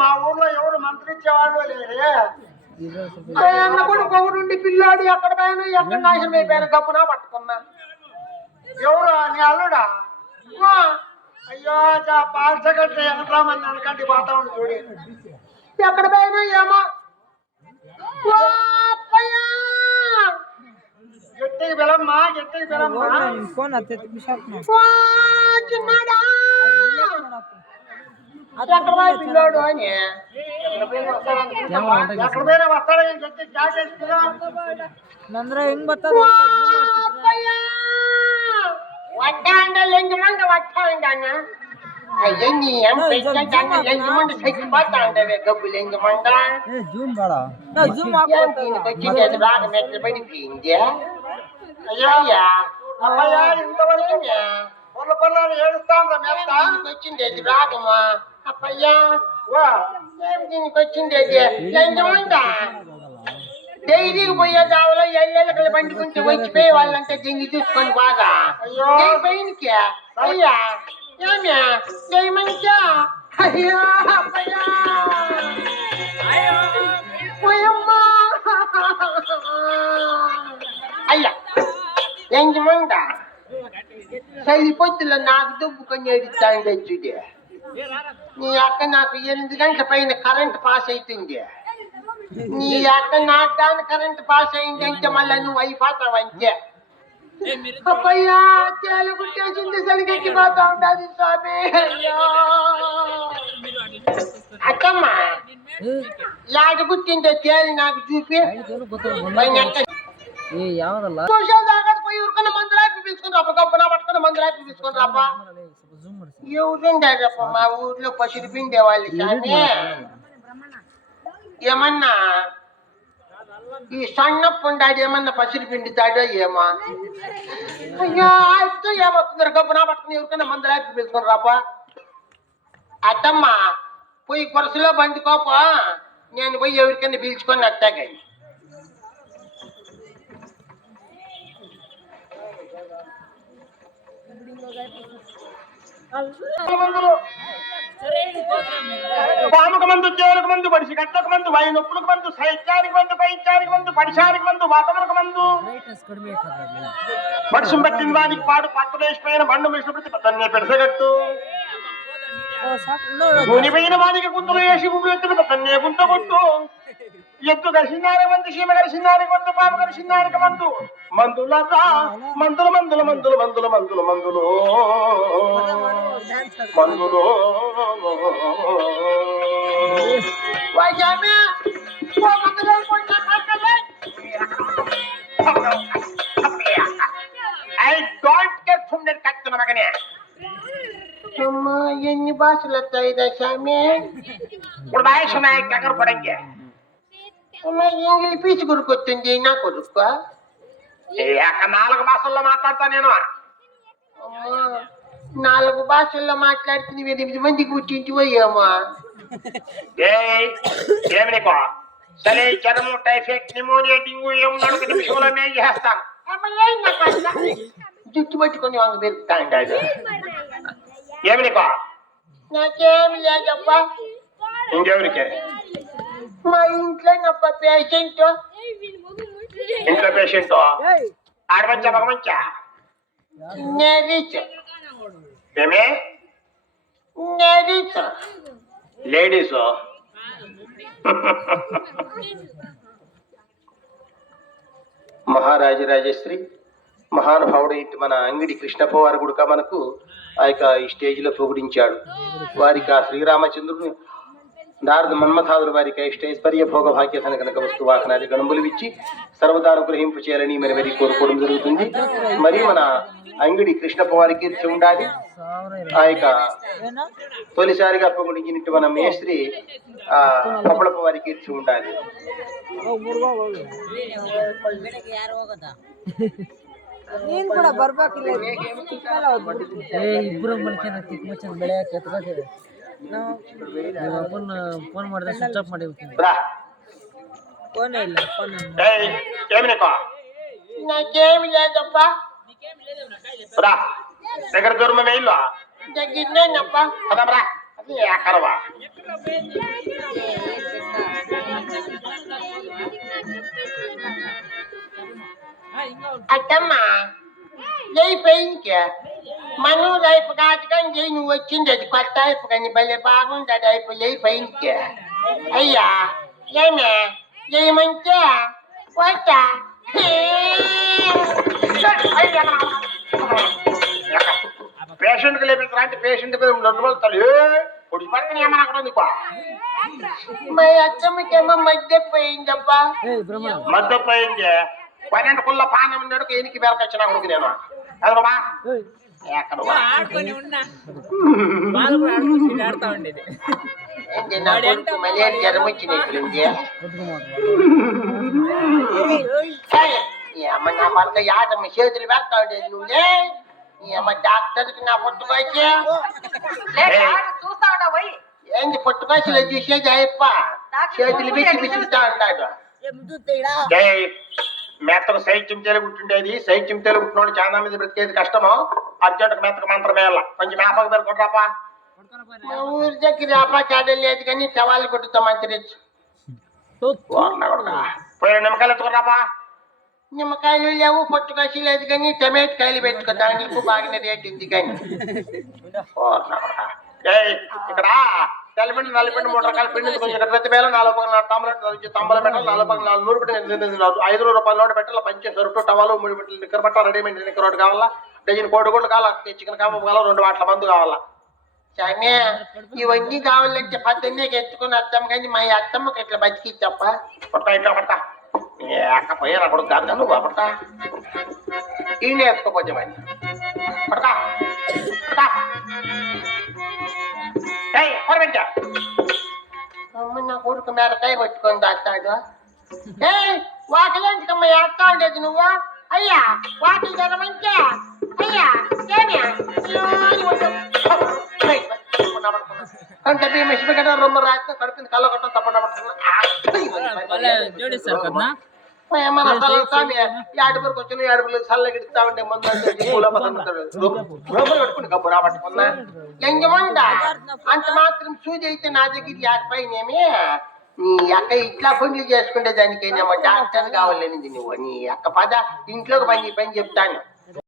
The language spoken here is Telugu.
మా ఊర్లో ఎవరు మంత్రి ఇచ్చేవాళ్ళు లేరే. అన్న కూడా ఒకటి పిల్లాడు ఎక్కడ పోయాను ఎక్కడ నాశనం అయిపోయాను గప్పున పట్టుకున్నా. ఎవరు నీ అల్లుడా? అయ్యో పాల్ సెక్రటరీ వెనకరామని అనకండి పోతా ఉంది చూడి. ఎక్కడ పోయాను ఏమో. గట్టికి పిలమ్మా, గట్టికి పిలమ్మా. చిన్నాడా ఎక్కడ పిల్లాడు అని ఎక్కడ పోయినా వస్తాడని గట్టి జాకేసి పిల్ల. వడ్డాండ లెంజమండ వడ్డాండ అయ్యని ఏం పెట్టాండ లెంజమండ చచ్చిపోతా ఉండవే గబ్బు లెంజమండ. వచ్చింది అది బాగా మెట్లు పడిపోయింది. అయ్యా అమ్మయ్యా ఇంతవరకు పొల్ల పొల్లని ఏడుస్తాందా మెత్త. వచ్చింది అది రాగమా అప్పయ్యా ఏం దీనికి వచ్చింది అది లెంజమండ. డైరీకి పోయే దావలో ఎల్లెలకలు పండుకుంటే వచ్చిపోయే వాళ్ళంతా దింగి చూసుకొని బాగా పైనకి అయ్యా ఏమ్యా జై మనిషా. అయ్యా అప్పయ్యా పోయమ్మా అయ్యా ఎంజమంట సరి పొద్దులో నాకు దుబ్బుకొని ఏడుస్తాండే చూడే. నీ అక్క నాకు 8 గంటల పైన కరెంట్ పాస్ అవుతుంది. నీ అక్క నాకు దాని కరెంట్ పాస్ అయిందంటే మళ్ళీ నువ్వు అయిపోతావంటే. అప్పయ్యా తేలు గుట్టేసింది సరిగెక్కి పోతా ఉండాలి స్వామి. అక్కమ్మ లాగ గుట్టిందో తేలి నాకు చూపి పోయి ఊరుకున్న మందులాపి తీసుకుని రాప గబ్బున పట్టుకుని మందులాపి తీసుకుని రాప. ఎవరుండారప్ప మా ఊర్లో పసులు పిండే వాళ్ళు కానీ ఏమన్నా ఈ సన్నప్పు ఉండాడు ఏమన్నా పసులు పిండితాడో ఏమో. అయ్యో అయితే ఏమవుతుందో గబ్బున పట్టుకుని ఎవరికైనా మందులాపి తీసుకుని రాప. అత్తమ్మ పోయి కొరసలో బందుకోప నేను పోయి ఎవరికైనా పిలుచుకొని అట్టాగాని. పాముకు మందు, చేరుకు మందు, పడిసి గట్లకు మందు, వాయు నొప్పులకు మందు, సైత్యానికి మందు, పైత్యానికి మందు, పడిశానికి మందు, వాతములకు మందు. పడిసం పెట్టిన వానికి పాడు పట్టలేసిపోయిన బండు మిషన్ ప్రతి పద్దన్నే పెడసగట్టు. మునిపోయిన వానికి గుంతులు వేసి ముగ్గు ఎత్తున పద్దన్నే గుంత కొట్టు. ఎత్తు కలిసినారికి మందు, సీమ కలిసినారికి మందు, పాము కలిసినారికి మందు. మందులరా మందులు మందులు మందులు మందులు మందులు మందులు మందులు. I don't care from that కట్టున మగనే. అమ్మా ఎన్ని భాషలు వస్తాయి స్వామి. ఇప్పుడు భాష నాయ కగర పడంగే ఇంగ్లీష్ పీచి కొరుకొచ్చింది నా కొడుకు. 4 భాషల్లో మాట్లాడతా నేను. అమ్మా 4 భాషల్లో మాట్లాడుతుంది 8 మందికి పుట్టింటివో ఏమో. ఏమి నీకో సరే జ్వరము, టైఫాయిడ్, నిమోనియా, డింగు ఏమున్నాడు 1 నిమిషంలో నేను చేస్తాను. జుట్టు పట్టుకొని వాంగ పెరుగుతా ఉంటాడు. ఏమి నీకో? నాకేమి లేదప్పా. ఇంకెవరికి? మా ఇంట్లో నప్ప పేషెంట్. ఇంట్లో పేషెంట్ ఆడమంచా మగమంచా? ఏమే లేడీస్? మహారాజరాజేశ్వరి మహానుభావుడు ఇంటి మన అంగిడి కృష్ణప్ప వారు కూడా మనకు ఆ యొక్క ఈ స్టేజ్ లో పొగిడించాడు. వారికి ఆ శ్రీరామచంద్రుడు నారద మన్మథాదులు వారికి ఐష్టైశ్వర్య భోగ భాగ్యధన కనుక వస్తు వాహనాది గణములు ఇచ్చి సర్వదానుగ్రహింపు చేయాలని మరి కోరుకోవడం జరుగుతుంది. మరి మన అంగిడి కృష్ణప్ప వారికి కీర్తి ఉండాలి. ఆ యొక్క తొలిసారిగా పొగిడించినట్టు మన మేస్త్రి ఆ పప్పలప్ప వారికి కీర్తి ఉండాలి. ಫೋನ್ ಮಾಡಿದ್ರೆ ಸ್ವಿಚ್ ಆಫ್ ಮಾಡಿ నాకేమి లేదప్పా. దగ్గర దూరమే ఇల్లు దగ్గరనేనప్పా. ఎక్కడవా అత్తమ్మా ఏ పెయింట్కి మను రైపు కాదు కానీ నువ్వు వచ్చింది అది కొత్త అయిపు కానీ భలే బాగుంది అది అయిపు ఏ పెయింట్కి అయ్యా ఏమే ఏమంటే వస్తా పేషెంట్ కి లేపించరా అంటే పేషెంట్ మీద 2 రోజులు తల్లి పొడి పక్కన ఏమన్నా అక్కడ ఉంది మా అత్తమ్మకేమో మధ్య పోయిందబ్బా మధ్య పోయింది 12 కుళ్ళ పానం ఉన్నాడు ఎనికి బెరకొచ్చిన కొడుకు నేను అదమ్మా ఎక్కడ ఏంటి నా కొడుకు మలేరియా జ్వరం వచ్చినట్లుంది అమ్మ నా పలక యాదమ్మ చేతులు పెడతా ఉండేది నువ్వులే అమ్మ డాక్టర్కి నా పుట్టుకొచ్చి చూస్తా ఉంటా పోయి ఏంటి పుట్టుకొచ్చిలో చూసేది అయ్యప్ప చేతులు బిచ్చి బిచ్చిస్తా ఉంటాడు మెత్తకు సైత్యం తెలుగుంటుండేది సైత్యం తెలుగుంటున్నాడు చాలా మీద బ్రతికేది కష్టము అర్జెంట్ మెత్తకు మంత్రం వేయాల కొంచెం మేపకు పేరు కొట్టాపా ఊరి దగ్గర అపాచారం లేదు కానీ టవాలు కొట్టుతా మంచి తెచ్చు పోయిన నిమ్మకాయలు ఎత్తుకున్నాపా నిమ్మకాయలు లేవు పొట్టుకాసి లేదు కానీ టమాటకాయలు పెట్టుకుంటా నీకు బాగానే రేట్ ఉంది కానీ ఇక్కడ తెల్లపిండి నల్లపిండి 3 రకాల పిండి కొంచెం ఇక్కడ ప్రతి వేళ 4 పక్కన తంబల పెట్టాలి 4 పక్కన 100 పెట్టి 5 రూపాయల నోటు పెట్టాలి పంచే సరుకు టవాలు 3 పెట్టాలి నిక్కర బట్ట రెడీమేడ్ నిక్కర ఒకటి కావాలా డజన్ కోడిగుడ్లు కావాలా చికెన్ కావాలా 2 వాట్ల మందు కావాలా కానీ ఇవన్నీ కావాలంటే పద్దెన్నే ఎత్తుకుని అత్తం కానీ మా అత్తమ్మకి ఇట్లా బతికి తప్ప పడతా ఇట్లా పడతా అక్క పోయారు అప్పుడు కాదు నువ్వు పడతా ఈయన ఎత్తుకోపోతే పడతా పడతా అమ్మ నా కొడుకు మేరకాయ పట్టుకొని దాస్తాడు వాకిలేంటికమ్మ ఎత్తా ఉండేది నువ్వు అయ్యా వాకిలు జరమంటే అయ్యా అంటే మిషన్ గడ్డ రొమ్మ రాస్తే కడుపుని కళ్ళ కొట్టడం తప్పకుండా ఏడుపురికి వచ్చిన ఏడుపులు చల్లగిడుతా ఉంటే ముందు పెట్టుకుని కబ్బు రాబట్టుకున్నా ఎంజమంట అంత మాత్రం సూది అయితే నా దగ్గర లేకపోయినేమి నీ అక్క ఇట్లా పనులు చేసుకుంటే దానికైనా డాక్టర్ కావాలనిది నువ్వు నీ అక్క పద ఇంట్లోకి పని చెప్తాను